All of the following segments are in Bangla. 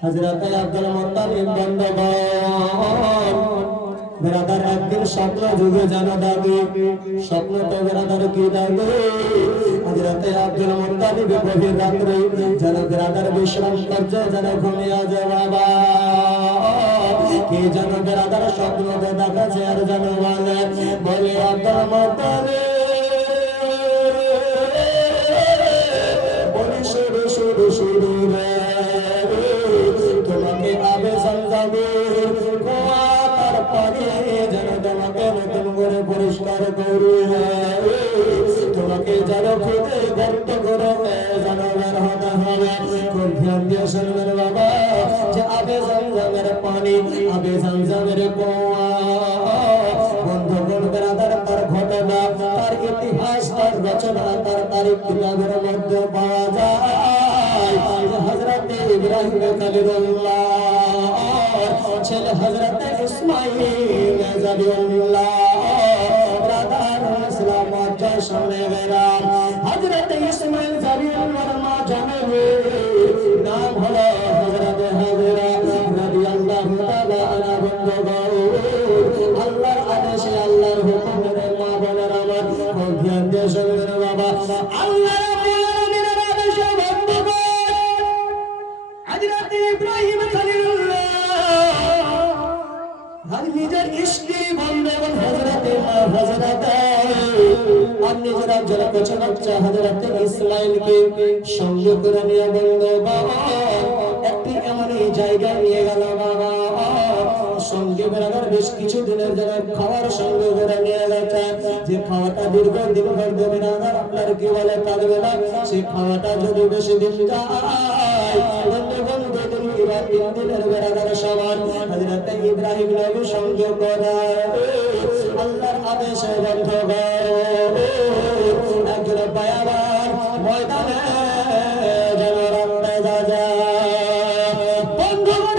হযরত আব্দুল মুত্তালিব বন্ধগণ বেরাদার একদিন স্বপ্ন যুগে জানা দাবি স্বপ্ন তো বেরাদার কি দাবি হযরত আব্দুল মুত্তালিব গভীর রাত্রে যেন বেরাদার বিশ্রাম করছে যেন ঘুমিয়ে যায় বাবা কে যেন বেরাদার স্বপ্ন দেখাচ্ছে আর যেন বলে আব্দুল মুত্তালিব বলি শুরু শুরু শুরু রে তোমাকে আবে সমঝাবের কোয়ার পানি যেন তোমাকে নতুন করে পরিষ্কার করি তোমাকে যেন খুঁজে গর্ত করে যেন বের হতে হবে খুব ধ্যান দিয়ে শুনবেন বাবা যে আবে সমঝাবের পানি আবে সমঝাবের কোয়া বন্ধুগণ বেরাদার তার ঘটনা তার ইতিহাস তার রচনা তার তারিখ কিতাবের মধ্যে পাওয়া যায় হযরত ইব্রাহিম খলিলুল্লাহ ছেলে হযরত ইসমাঈল জাবিউল্লাহ রাধার ইসলাম জয় সামনে বেরা হযরত ইসমাঈল জাবিউল্লাহর মা জানেবে নাম হলো হযরত হাজরা রাদিয়াল্লাহু তাআলা আনহা বন্ধুগণ আল্লাহর আদেশে আল্লাহর হুকুমে মা বোনের আমার খুব ধ্যান দিয়ে শুনবেন বাবা আল্লাহর আমিনের আদেশে বন্ধুগণ হযরত ইব্রাহিম খলিলুল্লাহ আর নিজের স্ত্রী বন্ধুগণ হযরত হযরত আর নিজের একজন কচি বাচ্চা হযরত ইসমাঈলকে সঙ্গে করে নিয়ে বলল বাবা একটি এমনই জায়গায় নিয়ে গেল বাবা সঙ্গে বেড়াবার বেশ কিছু দিনের জন্য খাওয়ার সঙ্গে করে নিয়ে গেছে যে খাওয়াটা দীর্ঘদিন ধরে বেড়াবার আপনার কি বলে থাকবে না সেই খাওয়াটা যদি বেশি দিন যায় বন্ধুগণ দুদিন কিংবা 3 দিনের বেড়াবার সমান হযরত ইব্রাহিম নবী সঙ্গে করে আল্লাহর আদেশে বন্ধুগণ একজন বায়াবার ময়দানে যেন রাখতে যায় বন্ধুগণ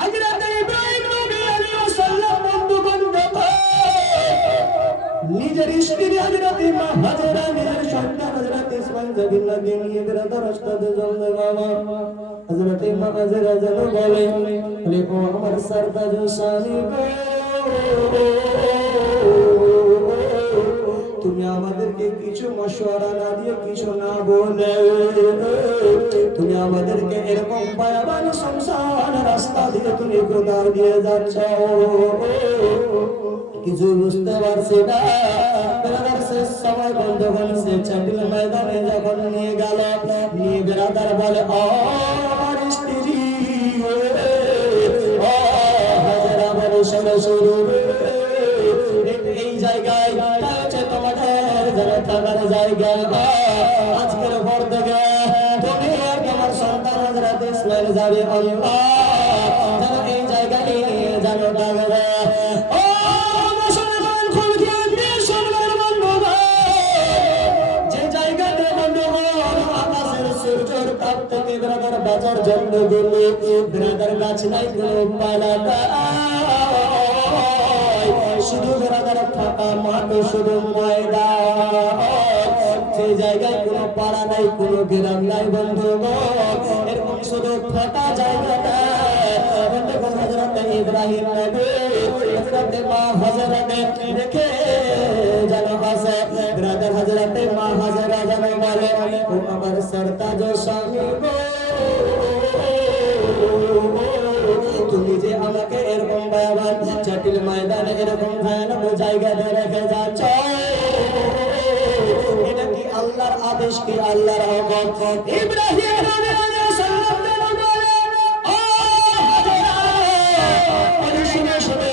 হযরত ইব্রাহিম নবী আলাইহিস সালাম বন্ধুগণ নিজের স্ত্রী হযরত মা হাজরা নিজের সন্তান হযরত ইসমাঈল জাবিউল্লাহকে নিয়ে বেরাদার রাস্তাতে চলতে বাবা হযরত মা হাজরা যেন বলে ও আমার সরতাজ সানি তুমি আমাদেরকে কিছু মশওয়ারা না দিয়ে কিছু না বলে তুমি আমাদেরকে এরকম ভয়াবহ সংসার রাস্তা দিয়ে তুমি কোথাও দিয়ে যাচ্ছ কিছু বুঝতে পারছি না বেরাদার শেষ সময় বন্ধুগণ সে চাটিল ময়দানে যখন নিয়ে গেল নিয়ে বেরাদার বলে আমার স্ত্রী ও হাজরা বলে শুরু শুরু এই জায়গায় আছে তোমাদের যারা থাকার জায়গা আজকের পর থেকে তুমি আর তোমার সন্তান হযরত ইসমাঈল যাবে আল্লাহ যেন এই জায়গায় যেন থাকবে ও মুসলমান খুব ধ্যান দিয়ে শুনবেন বন্ধুগণ যে জায়গাতে বন্ধুগণ আকাশের সূর্যের তাপ থেকে বেরাদার বাজার জন্য গেলে বেরাদার গাছ নাই কোনো পালাটা শুধু বেরাদার ফাঁকা মাঠ শুধু ময়দান যে জায়গায় কোনো পাড়া নাই কোনো গ্রাম নাই বন্ধুগণ এরকম শুধু ফাঁকা জায়গাটা বন্ধুগণ হযরত ইব্রাহিম নবী হযরত মা হাজরা দেখে যেন আসে বেরাদার হযরত মা হাজরা যেন বলে ও আমার সরতাজ স্বামী তুমি যে আমাকে এরকম ভয়াবহ জটিল ময়দানে এরকম ভয়ানক জায়গায় রেখে যাচ্ছ এটা কি আল্লাহর আদেশ কি আল্লাহর হুকুম ইব্রাহিম নবী আলাইহিস সালাম বলে ও হাজরা বলে শুনে শুনে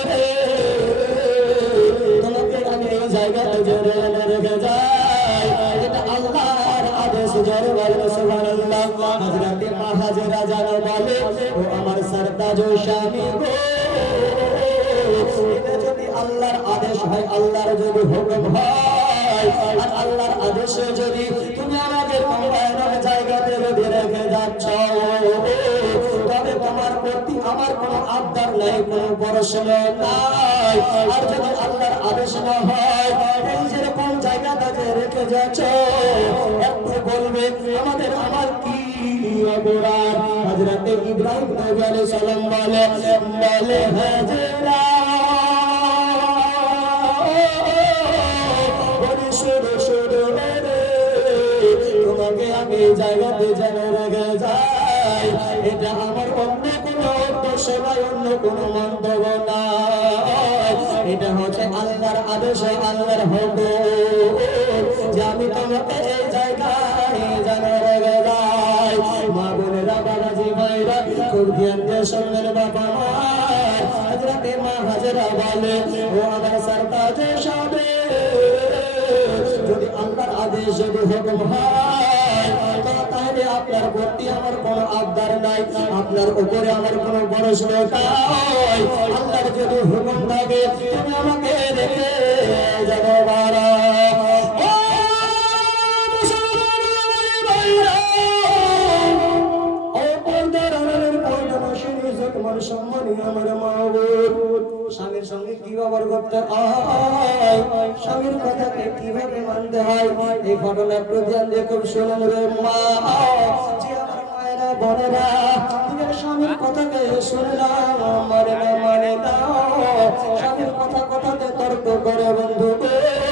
তোমাকে আমি এই জায়গাতে জোরে রেখে যাই এটা আল্লাহর আদেশ জোরে বলে সুবহানাল্লাহ হযরত মা হাজরা জানো বলে ও আমার সরতাজ স্বামী গো এটা যদি আল্লাহর আদেশ হয় আল্লাহর যদি হুকুম হয় আর আল্লাহর আদেশে যদি তুমি আমাদের ভয়ানক জায়গাতে রেখে যাচ্ছ তবে তোমার প্রতি আমার কোনো আবদার নাই কোনো প্রশ্ন নাই আর যদি আল্লাহর আদেশ না হয় এই যেরকম জায়গাটাতে রেখে যাচ্ছ একটু বলবে আমার কি অপরাধ হযরত ইব্রাহিম নবী আলাইহিস সালাম বলে হাজেরা তোমাকে আমি জায়গাতে যেন রেখে যাই, এটা আমার অন্য কোনো উদ্দেশ্য নয়, অন্য কোনো মন্তব্য নয়। এটা হচ্ছে আল্লাহর আদেশ, আল্লাহর হুকুম যে আমি তোমাকে এই জায়গায় যেন রেখে যাই। মা বোনেরা, বাবাজি ভাইরা, খুব ধ্যান দিয়ে শুনবেন বাবা মা। হযরতে মা হাজেরা বলে, ও আমার সরতাজে সাবে, যদি আল্লাহর আদেশ, যদি হুকুম হয়, তাহলে আপনার প্রতি আমার কোনো আবদার নাই, আপনার উপরে আমার কোনো ভরসা নাই। আল্লাহর যদি হুকুম থাকে, তুমি আমাকে রেখে যাবো বারা। স্বামীর সঙ্গে কি ব্যবহার করতে হয়, স্বামীর কথাকে কিভাবে মানতে হয়, এই ঘটনা প্রধান দিয়ে খুব শুনুন রে মা। যে আমার মায়েরা বোনেরা নিজের স্বামীর কথাকে শুনে না, মানে না, স্বামীর কথাতে তর্ক করে বন্ধু।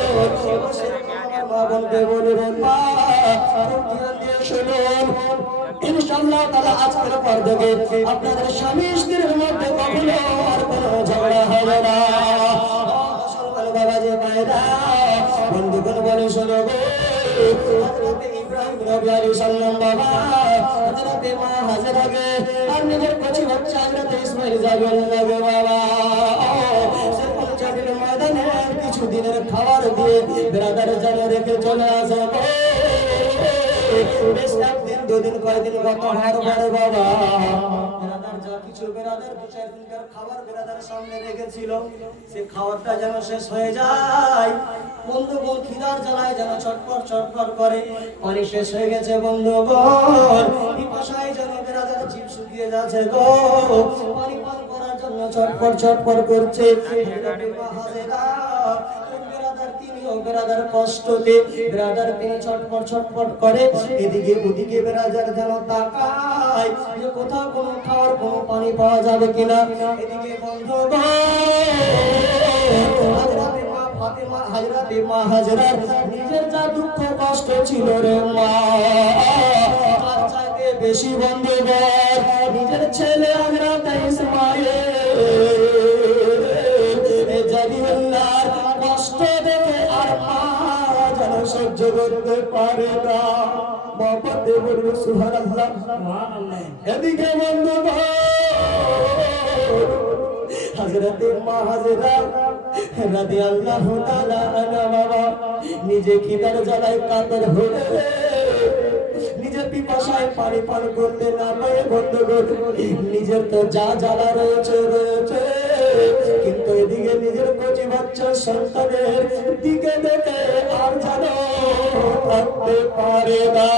আমার মা বলতে বলি রে মা, ধ্যান দিয়ে শুনুন, ইনশাআল্লাহ তাআলা আজকের পর থেকে আপনাদের স্বামী স্ত্রীর মধ্যে কখনো আর কোনো ঝগড়া হবে না। মুসলমান বাবাজি ভাইরা, বন্ধুগণ বলে শোনো গো, হযরত ইব্রাহিম নবী আলাইহিস সালাম বাবা হযরত মা হাজেরাকে আর নিজের কচি বাচ্চা হযরত ইসমাঈল যাবেন লাগে বাবা। সেরকম জাবির ময়দানে কিছু দিনের খাবার দিয়ে বেরাদার জানে রেখে চলে আসে। বেশ একদিন দুদিন কয়েকদিন গত হওয়ার পরে বাবা বেরাদার যা কিছু বেরাদার 2-4 দিনকার খাবার বেরাদার সামনে রেখেছিল, সে খাবারটা যেন শেষ হয়ে যায়। বন্ধুগণ খিদার জ্বালায় যেন ছটফট করে, পানি শেষ হয়ে গেছে বন্ধুগণ, পিপাসায় যেন বেরাদার জিভ শুকিয়ে যাচ্ছে গো, পানি পান করার জন্য ছটফট করছে। বেরাদার কষ্টতে বেরাদার তিনি ছটফট করে, এদিকে ওদিকে বেরাদার যেন তাকায় যে কোথাও কোনো খাওয়ার কোনো পানি পাওয়া যাবে কিনা। এদিকে বন্ধুগণ হযরতে মা হাজেরার নিজের যা দুঃখ কষ্ট ছিল রে মা, তার চাইতে বেশি বন্ধুগণ নিজের ছেলে হযরত ইসমাঈল জালিলুল্লাহর কষ্ট দেখে আর মা যেন সহ্য করতে পারে না। বাবা দেবর সুবহানাল্লাহ সুবহানাল্লাহ। এদিকে বন্ধুগণ হযরতে মা হাজেরা রাদিয়াল্লাহু তাআলা আনহা বাবা নিজে খিদার জ্বালায় কাতর হয়ে নিজের পিপাসায় পানি পান করতে না পারে বন্ধুগণ নিজের তো যা জ্বালা রয়েছে, কিন্তু এদিকে নিজের কচি বাচ্চা সন্তানের দিকে দেখে আর যেন থাকতে পারে না।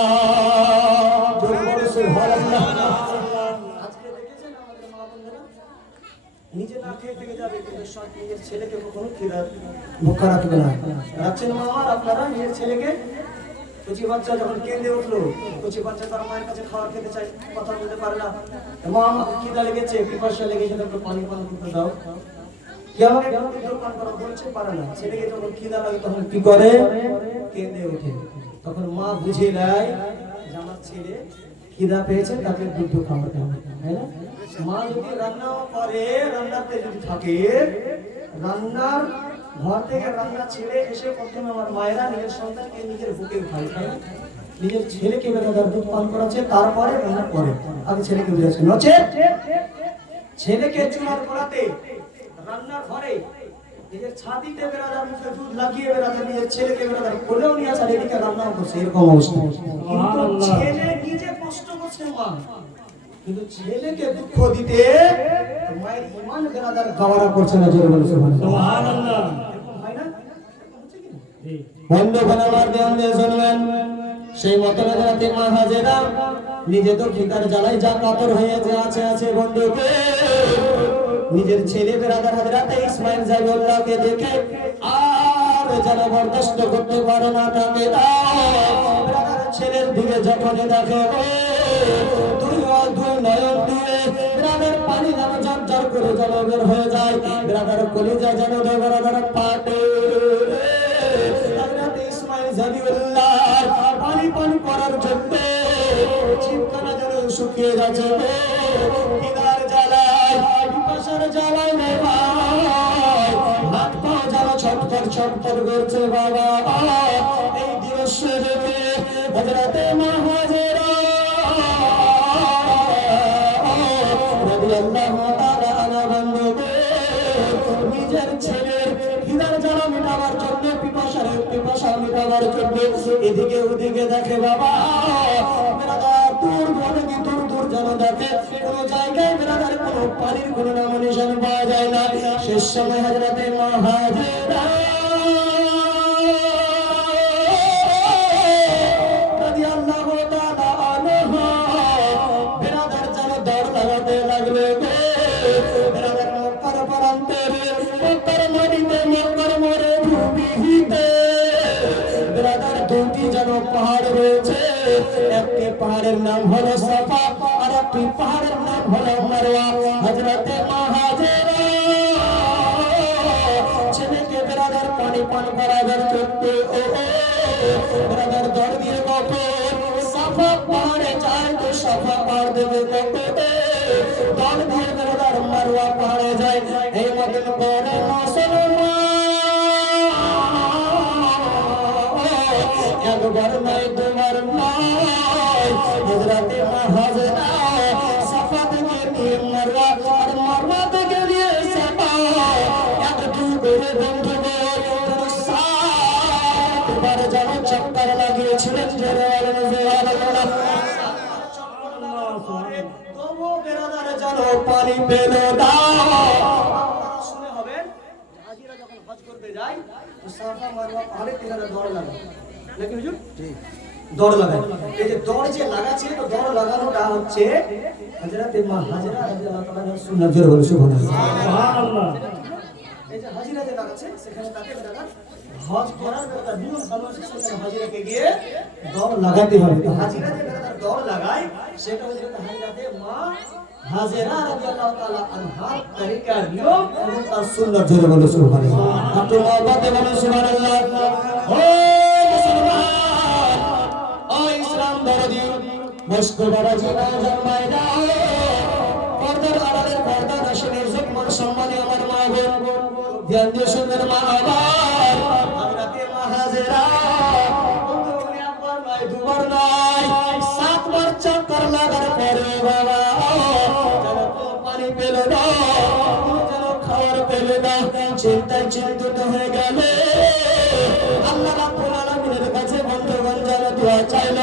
নিজে না খেয়ে থেকে যাবে, কিন্তু নিজের ছেলেকে কখনো ভুক্কা রাখবে না। রাখছেন মা আপনারা নিজের ছেলেকে? কচি বাচ্চা যখন কেঁদে উঠলো, কচি বাচ্চা তার মায়ের কাছে খাবার খেতে চায়, কথা বলতে পারে না, মা আমাকে খিদা লেগেছে, পিপাসা লেগেছে, একটু পানি পান করতে দাও। কি আমাকে পান করা বলছে, পারে না। ছেলেকে যখন খিদা লাগে তখন কি করে? কেঁদে ওঠে। তখন মা বুঝে নেয় যে আমার ছেলে খিদা পেয়েছে, তাকে দুধ খাওয়াতে হবে, তাই না? মা যদি রান্নাও করে, রান্নাতে যদি থাকে, রান্নার ঘর থেকে রান্না ছেড়ে এসে প্রথমে আমার মায়েরা নিজের সন্তানকে নিজের বুকে উঠায়, তাই না? নিজের ছেলেকে বেলাদার দুধ পান করাচ্ছে, তারপরে রান্না করে, আগে ছেলেকে বুঝাচ্ছে। নচেত ছেলেকে চুলার করাতে রান্নার ঘরে নিজের ছাতিতে বেরাদার মুখে দুধ লাগিয়ে বেরাদার নিজের ছেলেকে বেরাদার কোলেও নিয়ে আসা, এদিকে রান্নাও করছে, এরকম অবস্থা। কিন্তু ছেলে নিজে কষ্ট করছে মা, কিন্তু ছেলেকে দুঃখ দিতে মায়ের ইমান বেরাদার গাওয়ারা করছে না। জোরে বলে সুবহানাল্লাহ। হয় না? বন্ধুগণ আমার ধ্যান দিয়ে শুনবেন, সেই মতো হযরতে মা হাজেরা নিজে তো খিদার জ্বালায় যা কাতর হয়ে আছে বন্ধুকে, নিজের ছেলে বেরাদার হযরতে ইসমাঈল জালিলুল্লাহকে দেখে আর যেন বরদাস্ত করতে পারে না, তাকে বেরাদার ছেলের দিকে যখন দেখে দুই নয়ন দিয়ে গ্রামের পানি যেন ঝরঝর করে যেন বের হয়ে যায়, গ্রামের কলিজা যেন বেরাদার পাটে। হযরত ইসমাঈল জাবিউল্লাহ পানি পান করার জন্য জিহ্বাটা যেন শুকিয়ে যাচ্ছে, খিদার জ্বালায় পিপাসার জ্বালায় রে ভাই, হাত পা যেন ছটফট ছটফট করছে বাবা। এই দৃশ্য দেখে হযরতে মা হাজেরা রাদিয়াল্লাহু তাআলা আনহা বন্ধুকে নিজের ছেলের খিদার জ্বালা মেটাবার জন্য পিপাসা মেটাবার জন্য এদিকে ওদিকে দেখে বাবা। বেরাদার দূর অনেক দূর দূর যেন দেখে, কোনো জায়গায় বেরাদার কোনো পানির কোনো নাম নিশান পাওয়া যায় না। শেষ সময় হযরতে মা হাজেরা রাদিয়াল্লাহু তাআলা আনহা বেরাদার যেন দৌড় লাগাতে লাগলো গো। বেরাদার মক্কার প্রান্তরে, মক্কার মাটিতে, মক্কার মোড়ে ভূমিতে বেরাদার দুটি যেন পাহাড় রয়েছে। একটি পাহাড়ের নাম হলো সাফা, আর একটি পাহাড়ের নাম হলো মারওয়া। হযরতে মা হাজেরা ছেলেকে বেরাদার পানি পান করাবার জন্য বেরাদার দৌড় দিয়ে কখন সাফা পাহাড়ে যায় তো সাফা পাহাড় দেবে কখন দৌড় দিয়ে বেরাদার মারওয়া পাহাড়ে যায়। এই মতন করে একবার নয় দুবার নয় হযরতে মা হাজেরা সাফা থেকে নিয়ে মারওয়া, আর মারওয়া থেকে নিয়ে সাফা একটু করে বন্ধু সাতবার যেন চক্কর লাগিয়েছিলেন। তবু বেরাদার যেন পানি পেল না। শুনে হবেন হাজিরা যখন হজ করতে যায় তো সাফা মারওয়া পাহাড়ে তিনারা দৌড় লাগায়, নাকি হুজুর? ঠিক, দৌড় লাগায়। এই যে দৌড় যে লাগাচ্ছে, তো দৌড় লাগানোটা হচ্ছে হযরতে মা হাজেরা রাদিয়াল্লাহু তাআলা সুন্নাত জোরে বলে সুবহানাল্লাহ। এই যে হাজিরা যে লাগাচ্ছে সেখানে তাকে বেরাদার হজ করার একটা নিয়ম ভালো আছে, সেখানে হাজিরাকে গিয়ে দৌড় লাগাতে হবে। তো হাজিরা যে বেরাদার দৌড় লাগায় সেটা হচ্ছে হাজিরাতে মা হাজেরা রাদিয়াল্লাহু তাআলা আনহার তরিকার নিয়ম এবং তার সুন্নাত জোরে বলে সুবহানাল্লাহ। আপনি মহব্বতে বলেন সুবহানাল্লাহ। ও মুসলমান, ও ইসলাম দরদি, মস্কো বাবাজি জন্মায় না পর্দার আড়ালের পর্দা নাশিনের যুগমান সম্মানে আমার মা বোন ধ্যান দিয়ে শুনবেন মা আমার হযরতে মা হাজেরা একবার নয় দুবার নয় সাতবার চক্কর লাগার পরে বাবা যেন পানি পেল না, যেন খাবার পেল না, চিন্তায় চিন্তিত হয়ে গেল। আল্লাহ রাব্বুল আলামিনের কাছে বন্ধুগণ যেন দোয়া চাইল।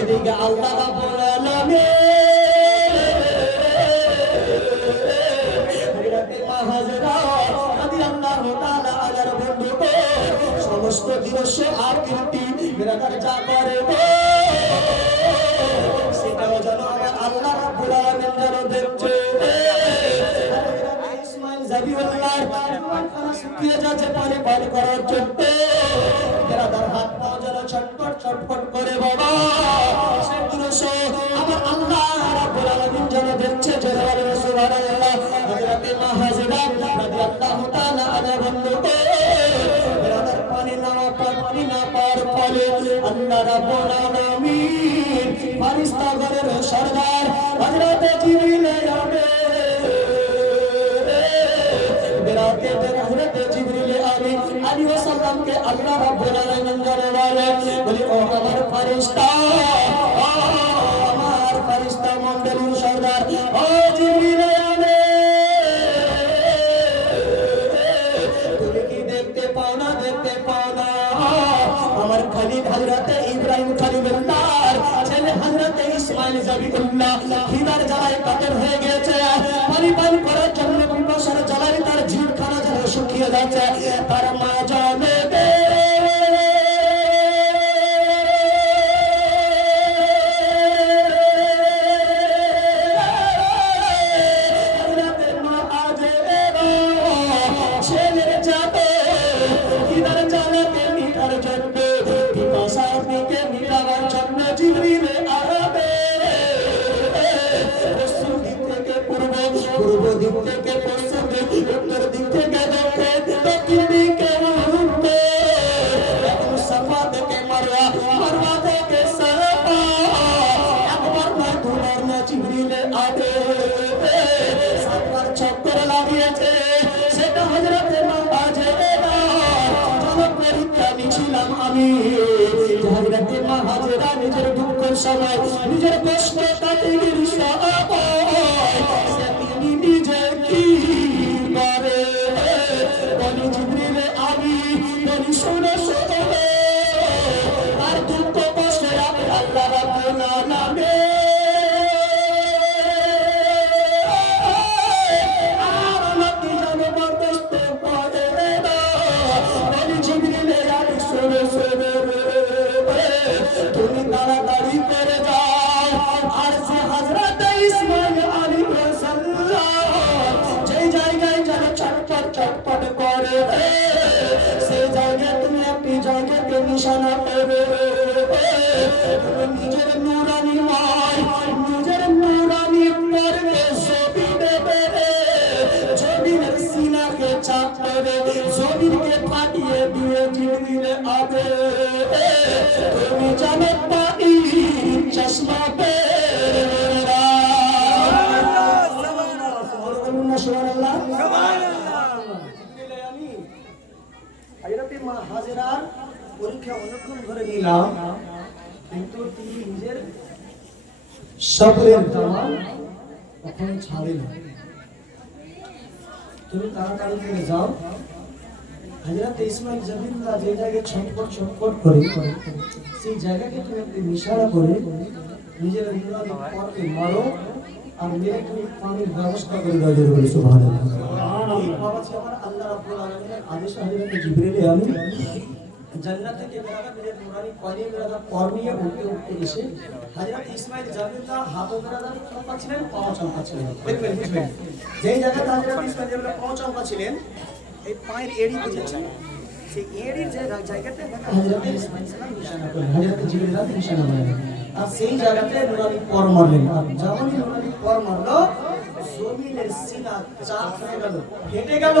এদিকে আল্লাহ রাব্বুল আলামিন হযরতে মা হাজেরা রাদিয়াল্লাহু তাআলা আনহার বন্ধুকে সমস্ত দৃশ্য আর কীর্তি বেরাদার যা করে সেটাও যেন আমার আল্লাহ রাব্বুল আলামিন যেন দেখছে। ইসমাঈল জাবিউল্লাহ জওয়ানখানা শুকিয়ে যাচ্ছে পানি পান করার জন্য, বেরাদার হাত পা যেন ছটফট ছটফট করে বাবা। সেই দৃশ্য আমার আল্লাহ রাব্বুল আলামিন যেন দেখছে। জোরে বলেন সুবহানাল্লাহ। হযরতে মা হাজেরা রাদিয়াল্লাহু তাআলা আনহা বন্ধুকে বেরাদার পানি না পাওয়ার ফলে আল্লাহ রাব্বুল আলামিন ফেরেশতাগণের সরদার হযরতে জিবরিল হযরতে জিবরিল আলাইহিস সালামকে আল্লাহ রাব্বুল আলামিন বলে ও আমার ফেরেশতা, আমার ফেরেশতা মণ্ডলীর সরদার ও জিবরিল আমার খলিল হযরতে ইব্রাহিম খলিলুল্লাহর ছেলে হযরতে ইসমাঈল জাবিউল্লাহ খিদার জ্বালায় কাতর হয়ে গেছে, পানি পান করার জন্য পিপাসার জ্বালায় তার জিহ্বাখানা যেন শুকিয়ে যাচ্ছে। তার মা জানে ছেলের যাতে খিদার জ্বালাতে মিটার জন্য পিপাসা মিটাবার জন্য জিবরিল আরবে দিক থেকে পশ্চিমে, উত্তর দিক থেকে দক্ষিণে, দক্ষিণ দিকে উত্তর, সাফা থেকে মারওয়া, মারওয়া থেকে সাফা, একবার না দুবার না জিবরিলে আবে সাতবার চক্কর লাগিয়েছে। সেটা হযরতে হাজেরা পরীক্ষা নিছিলাম আমি। হযরতে হাজেরা নিজের দুঃখের সময়, নিজের কষ্ট কাটিয়ে তিনি নিজে কি করে বলি জিবরিলে আমি বলি শোনো শোনো, আর দুঃখ কষ্টে আল্লাহ রাব্বুল আলামিন তুমি তাড়াতাড়ি করে যাও, আর সে হযরত ইসমাঈল আলাইহিস সালাম যে জায়গায় যেন চটপট চটপট করে, সেই জায়গায় তুমি একটি জায়গাকে নিশানা করবে। নিজের নূরানি মায়, নিজের নূরানি পরকে ছবি দেবে, জমিনের সিনাকে চাপ করে জমিনকে ফাটিয়ে দিয়ে জিবরিলে আবে তুমি জানো পানি চশমা পে হাজেরার পরীক্ষা অনেকক্ষণ ধরে নিলাম, কিন্তু তিনি নিজের সবরের দামান কখনো ছাড়ে না। তুমি তাড়াতাড়ি করে যাও, হযরত ইসমাঈল জমিনদার যে জায়গায় ছটফট ছটফট করে সেই জায়গাকে তুমি একটু ইশারা করে নিজের নূরানি পরকে মারো, আর মেরে তুমি পানির ব্যবস্থা করে দাও। জোরে সুবহানাল্লাহ। এই বাবা ছিল আমার আল্লাহ রাব্বুল আলামিনের আদেশ। হযরত জিবরিলে আমিন জান্নাত থেকে বেরাদা নিজের নূরানি পানি বেরাদা পর নিয়ে উঠতে উঠতে এসে হযরত ইসমাঈল জমিনদার হাতে বেরাদা চম্পা ছিলেন, পাও চম্পা ছিলেন। দেখবেন বুঝবেন যেই জায়গাতে হযরত ইসমাঈল জমিনদার পাও চম্পা ছিলেন, এই পায়ের এড়ি বুঝেছে, সেই এড়ির যে জায়গাতে হযরত ইসমাঈল সালাম নিশানা করেন, হযরত জিবরিল নিশানা করেন, আর সেই জায়গাতে নূরানি পর মারলেন। আর যখনই নূরানি পর মারলো, জমিনের সিনা চাপ হয়ে গেল, ফেটে গেল,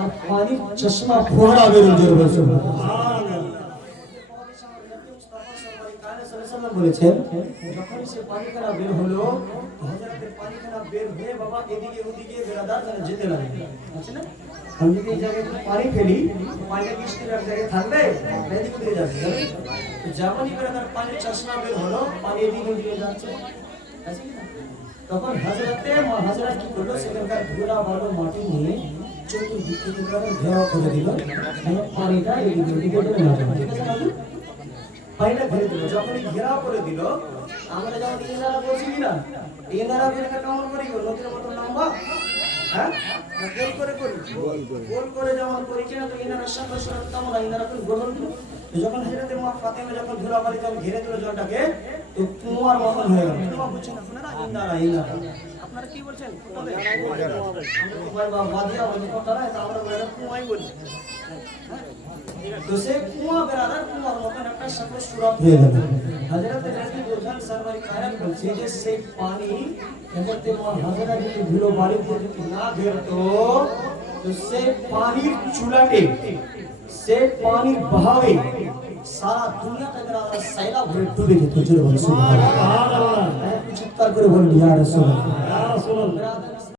আর পানির চশমা ফোয়ারা বের হয়ে গেল। সুবহানাল্লাহ। বলেছেন যখন সে পানিখানা বের হলো, হযরতের পানিখানা বের হয়ে বাবা এদিকে ওদিকে বেরাদার যেতে লাগলো। আছে না, আমি যদি এই জায়গায় পানি ফেলি, পানিটা কি স্থির এক জায়গায় থাকবে? এদিকে ওদিকে যাচ্ছে। যখনই বেরাদার পানির চশমা বের হলো, পানি এদিকে ওদিকে যাচ্ছে, আছে কি না? তখন হযরতে হাজেরা কি করলো, সেখানকার ধুলা বালু মাটি নিয়ে চতুর্দিক থেকে ঘেরাও করে দিল, পানিটা এদিকে ওদিকে চলে যাবে। ঠিক আছে না? পানিটা ঘিরে দিল। যখনই ঘেরাও করে দিল, আমরা যেমন ইনারা বলছি কিনা, ইনারা বের কেমন করি নদীর মতো লম্বা, হ্যাঁ গোল করে করি, গোল করে যেমন করি কিনা, তো ইনারার সাথে সাথে তেমন ইনারা কোন গোল হল। যখন হযরতে মা ফাতেমা যখন ধুলাবালি যখন ঘিরে দিল জলটাকে, তো কুয়ার মতন হয়ে গেল। কুয়া বুঝছেন আপনারা? ইনারা ইনারা আপনারা কি বলছেন? আমরা বাদিয়া বলি কথাটা, এটা আমরা বলি কুয়াই বলি। তো সে কুয়া বেরাদার কুয়ার মতন একটা সাথে সুরাত হয়ে গেল। হযরত রাসূল গোজান সরওয়ারি কায়নাত বলছে যে সেই পানি হযরতে মা হাজেরা যদি ধুলো বালি দিয়ে না ঘেরতো, তো সে পানির চুলাতে, সে পানির বহাবে সারা দুনিয়াটা বেরাদার সাইলা ভরে ডুবে যেত। জোরে বলুন সুবহানাল্লাহ। চিৎকার করে বলুন ইয়া রাসূলুল্লাহ।